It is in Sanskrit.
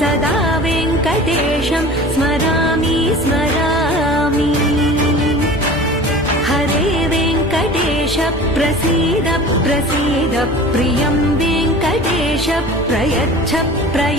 सदा वेङ्कटेशं स्मरामि स्मरामि। हरे वेङ्कटेश प्रसीद प्रसीद प्रियं वेङ्कटेश प्रयच्छ प्रयच्छ।